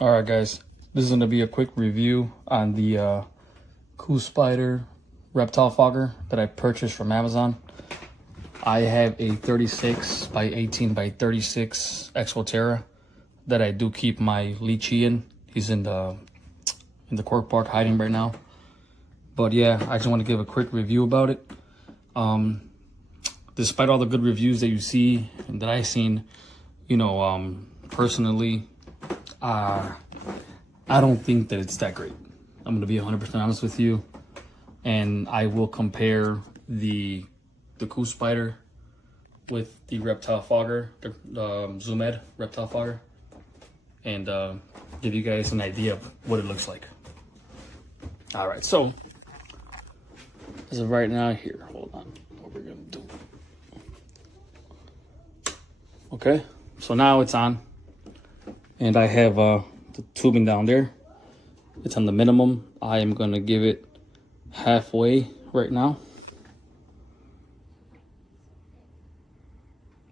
All right, guys, this is going to be a quick review on the Coospider reptile fogger that I purchased from Amazon. I have a 36 by 18 by 36 Exoterra that I do keep my lychee in. He's in the cork bark hiding right now. But yeah, I just want to give a quick review about it. Despite all the good reviews that you see and that I've seen, personally, I don't think that it's that great. I'm gonna be 100% honest with you, and I will compare the Coospider with the reptile fogger, the Zoom Ed reptile fogger, and give you guys an idea of what it looks like. All right, so as of right now, here, hold on, what we're gonna do. Okay, so now it's on, and I have the tubing down there. It's on the minimum. I am gonna give it halfway right now.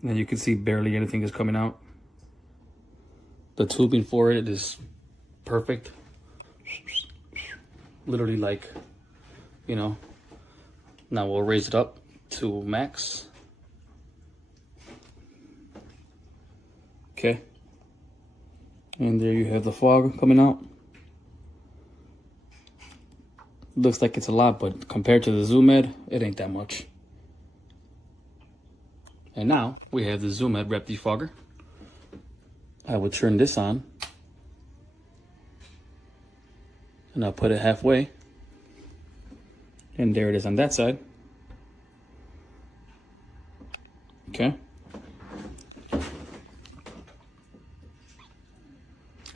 And you can see barely anything is coming out. The tubing for it is perfect. Literally like, now we'll raise it up to max. Okay. And there you have the fog coming out. Looks like it's a lot, but compared to the Zoom Ed, it ain't that much. And now we have the Zoom Ed Reptile fogger. I will turn this on, and I'll put it halfway. And there it is on that side. Okay.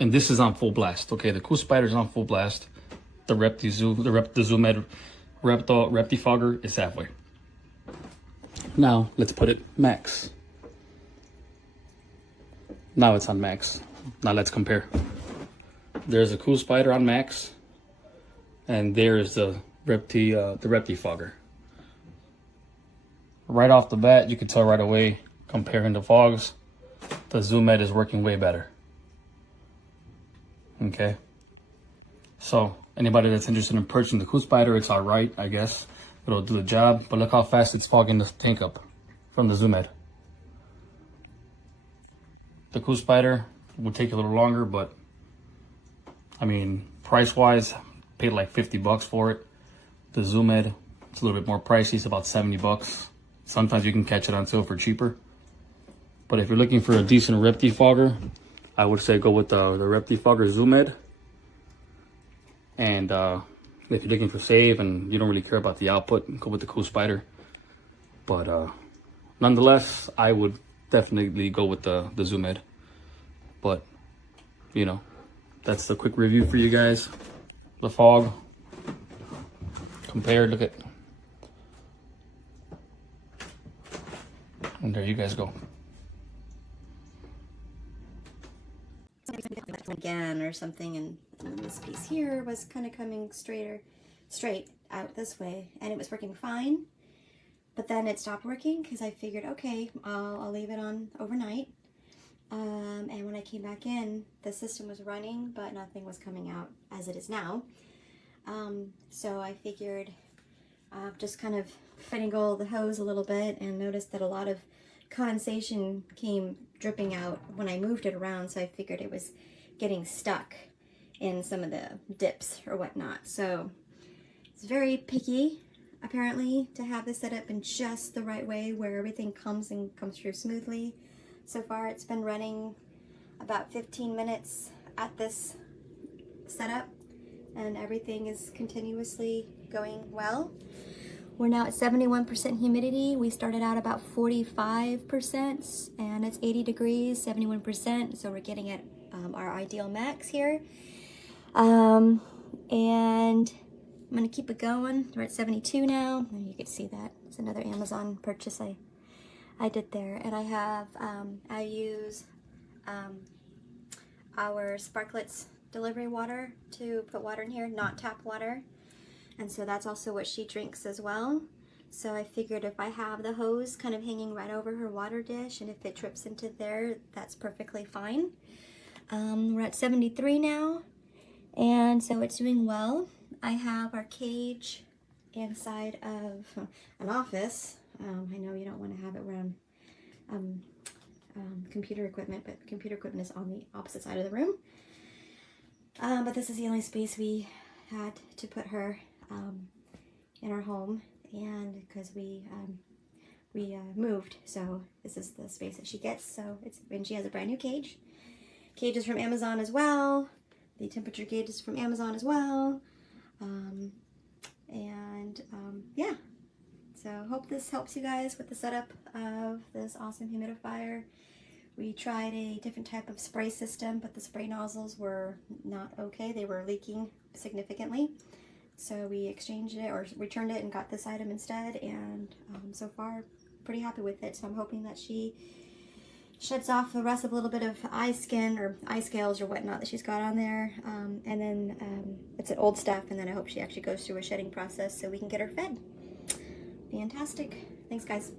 And this is on full blast. Okay, the Coospider is on full blast. The Zoom Ed Reptile fogger is halfway. Now let's put it max. Now it's on max. Now let's compare. There's a Coospider on max, and there's the Reptile fogger. Right off the bat, you can tell right away, comparing the fogs, the Zoom Ed is working way better. Okay, so anybody that's interested in purchasing the Coospider, it's all right, I guess. It'll do the job, but look how fast it's fogging the tank up from the Zoom Ed. The Coospider would take a little longer, but I mean, price-wise, paid like 50 bucks for it. The Zoom Ed, it's a little bit more pricey, it's about 70 bucks. Sometimes you can catch it on sale for cheaper. But if you're looking for a decent Reptile fogger, I would say go with the Reptile fogger Zoom Ed. And if you're looking for save and you don't really care about the output, go with the Coospider. But nonetheless, I would definitely go with the Zoom Ed. But that's the quick review for you guys. The fog compared, look at, and there you guys go. Again or something, and this piece here was kind of coming straight out this way, and it was working fine, but then it stopped working because I figured, okay, I'll leave it on overnight, and when I came back in, the system was running but nothing was coming out as it is now. So I figured just kind of finagle the hose a little bit, and noticed that a lot of condensation came dripping out when I moved it around, so I figured it was getting stuck in some of the dips or whatnot. So it's very picky, apparently, to have this set up in just the right way where everything comes through smoothly. So far it's been running about 15 minutes at this setup, and everything is continuously going well. We're now at 71% humidity. We started out about 45%, and it's 80 degrees, 71%, so we're getting at our ideal max here. And I'm gonna keep it going. We're at 72 now, and you can see that. It's another Amazon purchase I did there. And I have, I use our Sparklets delivery water to put water in here, not tap water. And so that's also what she drinks as well. So I figured if I have the hose kind of hanging right over her water dish, and if it drips into there, that's perfectly fine. We're at 73 now, and so it's doing well. I have our cage inside of an office. I know you don't want to have it around computer equipment, but computer equipment is on the opposite side of the room. But this is the only space we had to put her in our home, and because we moved, so this is the space that she gets. So and she has a brand new cage. Cage is from Amazon as well. The temperature gauge is from Amazon as well. Yeah. So hope this helps you guys with the setup of this awesome humidifier. We tried a different type of spray system, but the spray nozzles were not okay. They were leaking significantly. So we exchanged it or returned it and got this item instead. And so far, pretty happy with it. So I'm hoping that she sheds off the rest of a little bit of eye skin or eye scales or whatnot that she's got on there. And then it's an old stuff. And then I hope she actually goes through a shedding process so we can get her fed. Fantastic. Thanks, guys.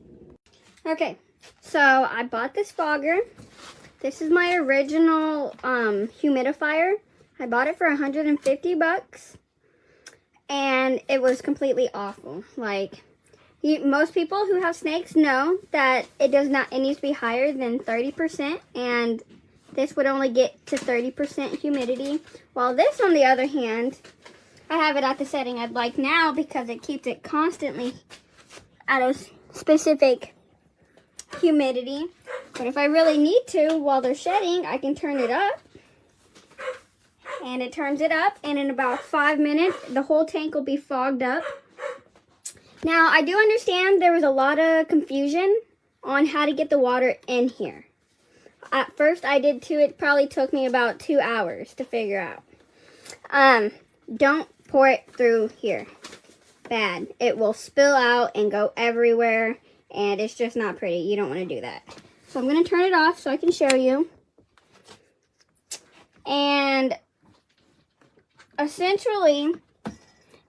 Okay, so I bought this fogger. This is my original humidifier. I bought it for 150 bucks. And it was completely awful. Like, most people who have snakes know that it needs to be higher than 30%, and this would only get to 30% humidity. While this, on the other hand, I have it at the setting I'd like now because it keeps it constantly at a specific humidity. But if I really need to, while they're shedding, I can turn it up. And it turns it up, and in about 5 minutes, the whole tank will be fogged up. Now, I do understand there was a lot of confusion on how to get the water in here. At first, I did too. It probably took me about 2 hours to figure out. Don't pour it through here. Bad. It will spill out and go everywhere, and it's just not pretty. You don't want to do that. So I'm going to turn it off so I can show you. And essentially,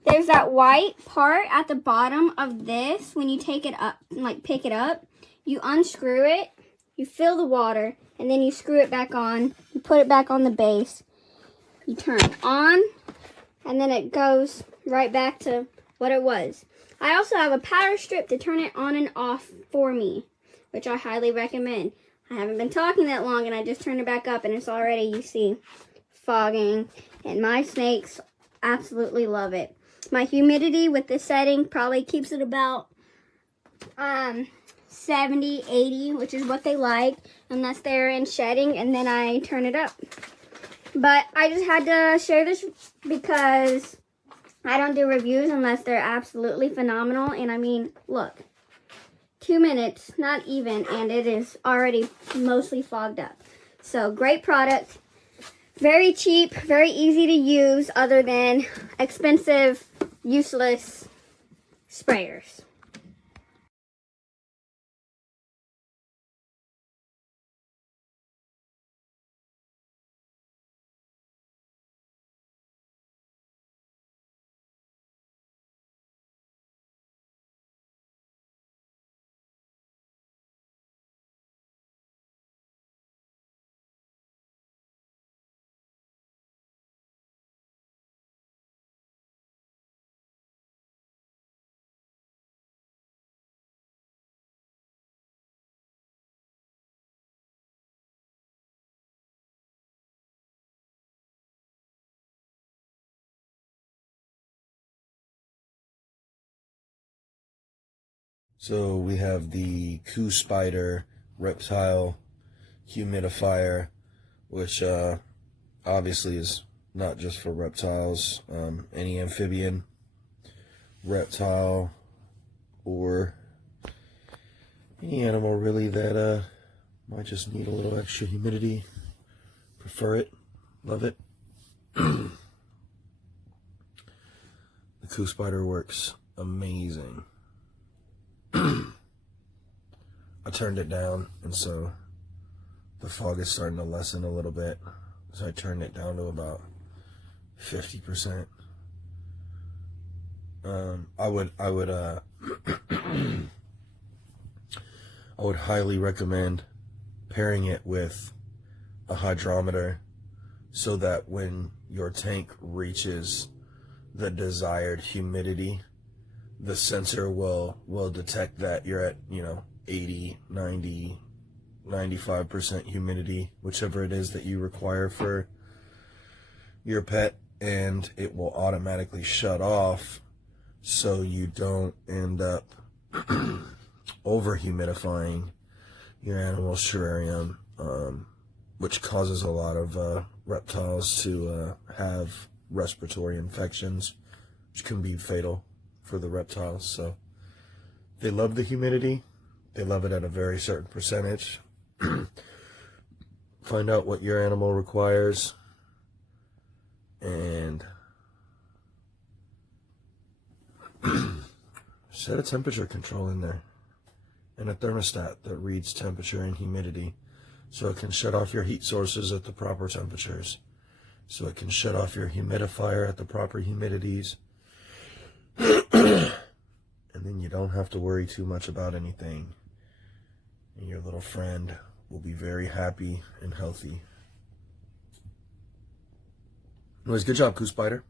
there's that white part at the bottom of this. When you take it up, like pick it up, you unscrew it, you fill the water, and then you screw it back on. You put it back on the base. You turn it on, and then it goes right back to what it was. I also have a power strip to turn it on and off for me, which I highly recommend. I haven't been talking that long, and I just turned it back up, and it's already, you see, fogging. And my snakes absolutely love it. My humidity with this setting probably keeps it about 70, 80, which is what they like, unless they're in shedding, and then I turn it up. But I just had to share this because I don't do reviews unless they're absolutely phenomenal. And I mean, look, 2 minutes, not even, and it is already mostly fogged up. So great product. Very cheap, very easy to use, other than expensive, useless sprayers. So we have the Coospider Reptile Humidifier, which obviously is not just for reptiles, any amphibian, reptile, or any animal really that might just need a little extra humidity. Prefer it, love it. The Coospider works amazing. I turned it down, and so the fog is starting to lessen a little bit. So I turned it down to about 50%. I would I would highly recommend pairing it with a hydrometer so that when your tank reaches the desired humidity, the sensor will detect that you're at, 80, 90, 95% humidity, whichever it is that you require for your pet, and it will automatically shut off so you don't end up over humidifying your animal's terrarium, which causes a lot of reptiles to have respiratory infections, which can be fatal for the reptiles. So they love the humidity. They love it at a very certain percentage. Find out what your animal requires and set a temperature control in there and a thermostat that reads temperature and humidity, so it can shut off your heat sources at the proper temperatures, so it can shut off your humidifier at the proper humidities, and then you don't have to worry too much about anything, and your little friend will be very happy and healthy. Anyways, good job, Coospider.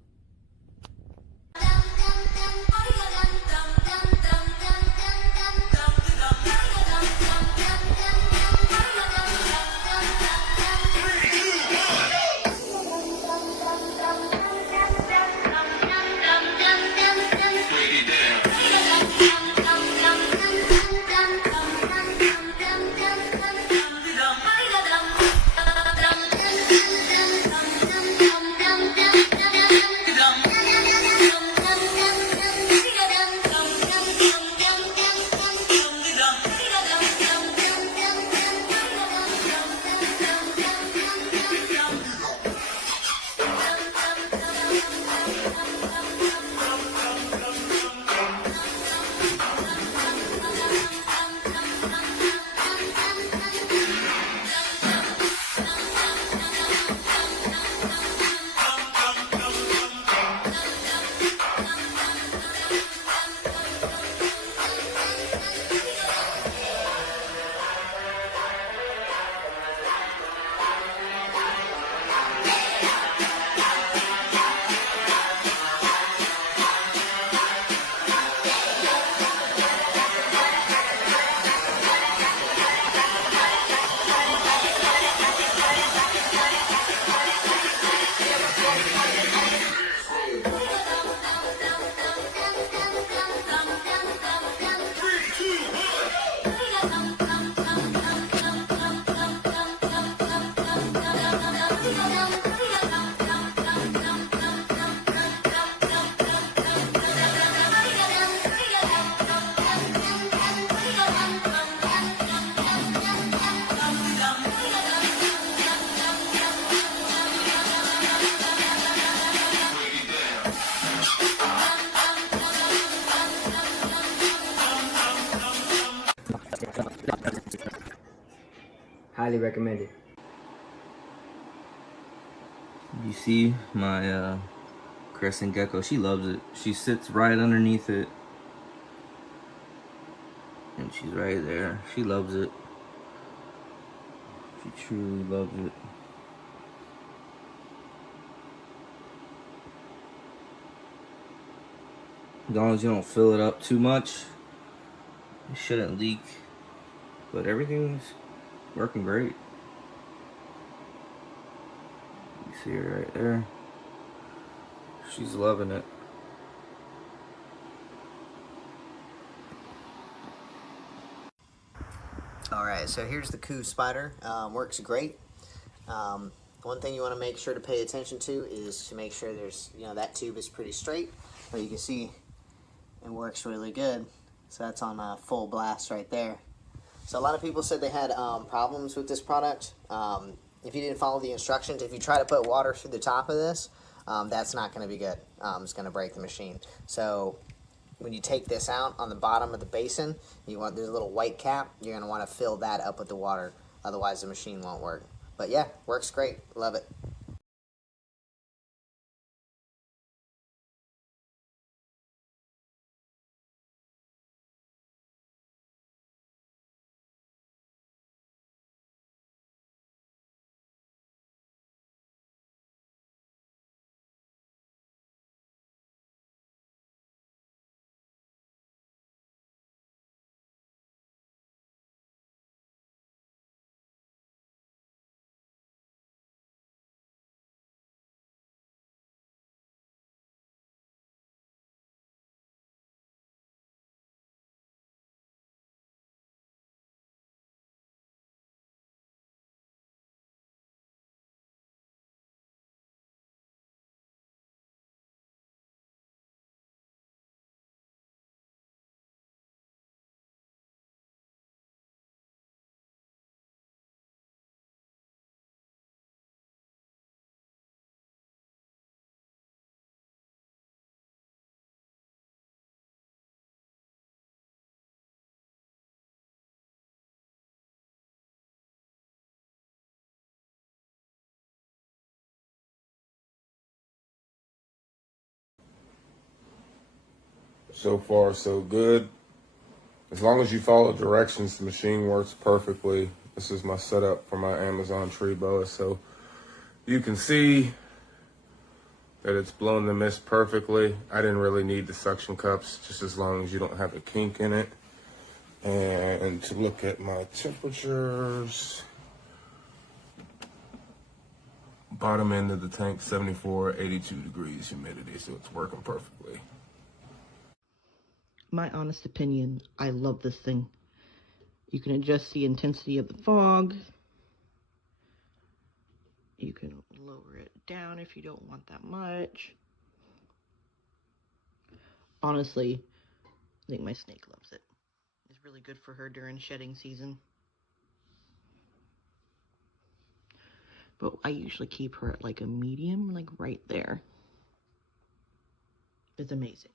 Highly recommended. You see my crescent gecko, she loves it. She sits right underneath it. And she's right there. She loves it. She truly loves it. As long as you don't fill it up too much, it shouldn't leak. But everything's working great. You see her right there. She's loving it. Alright, so here's the Coospider. Works great. One thing you want to make sure to pay attention to is to make sure there's, that tube is pretty straight. But you can see it works really good. So that's on full blast right there. So a lot of people said they had problems with this product. If you didn't follow the instructions, if you try to put water through the top of this, that's not going to be good. It's going to break the machine. So when you take this out on the bottom of the basin, there's a little white cap. You're going to want to fill that up with the water. Otherwise the machine won't work. But yeah, works great. Love it. So far, so good. As long as you follow directions, the machine works perfectly. This is my setup for my Amazon tree boa. So you can see that it's blowing the mist perfectly. I didn't really need the suction cups, just as long as you don't have a kink in it. And to look at my temperatures, bottom end of the tank, 74, 82 degrees humidity, so it's working perfectly. My honest opinion, I love this thing. You can adjust the intensity of the fog. You can lower it down if you don't want that much. Honestly, I think my snake loves it. It's really good for her during shedding season. But I usually keep her at like a medium, like right there. It's amazing.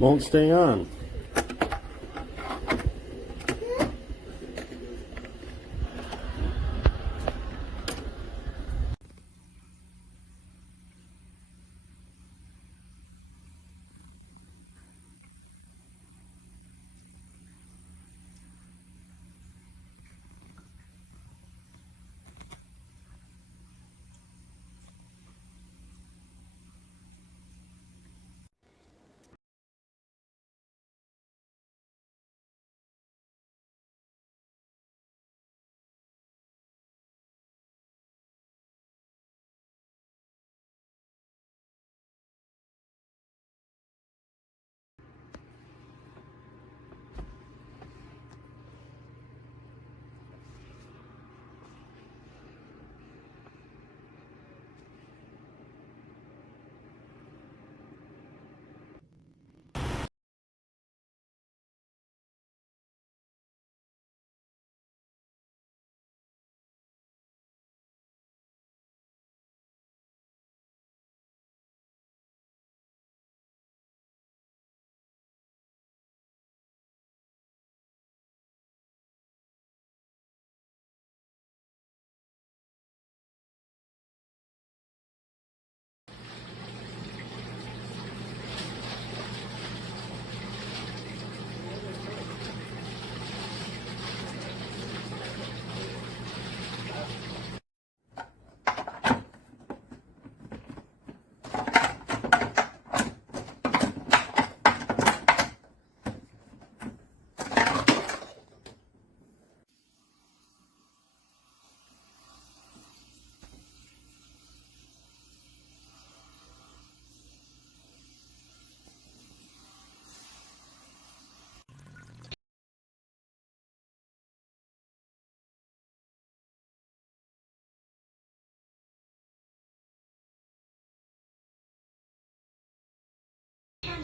Won't stay on.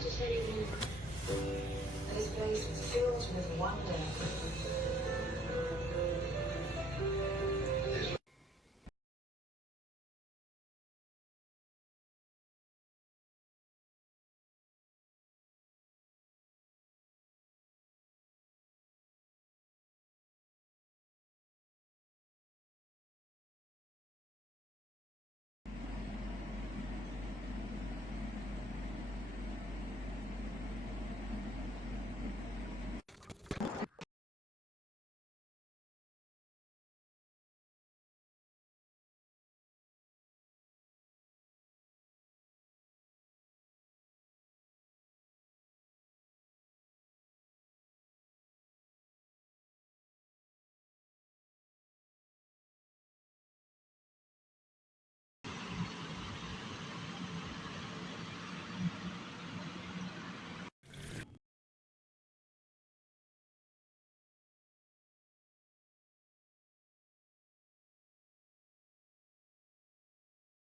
This place is filled with